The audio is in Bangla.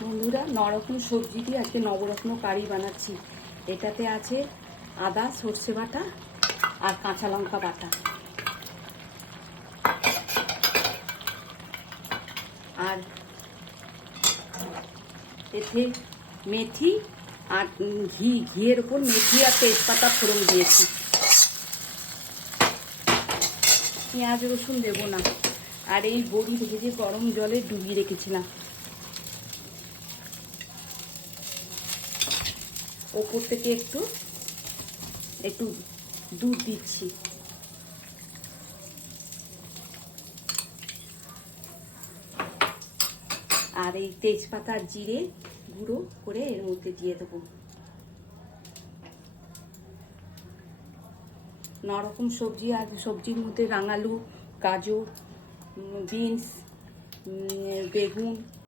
বন্ধুরা, নরকম সবজি দিয়ে আজকে নবরত্ন কারি বানাচ্ছি। এটাতে আছে আদা, সর্ষে বাটা আর কাঁচা লঙ্কা বাটা, আর এতে মেথি আর ঘিয়ের ওপর মেথি আর তেজপাতা ফোড়ন দিয়েছি। পেঁয়াজ রসুন দেবো না। আর এই বড়ি ভেজে গরম জলে ডুবিয়ে রেখেছিলাম, ওপর থেকে একটু একটু দুধ দিচ্ছি। আর এই তেজপাতা আর জিরে গুঁড়ো করে এর মধ্যে দিয়ে দেবো। নরকম সবজি, আর সবজির মধ্যে রাঙালু, গাজর, বিনস, বেগুন,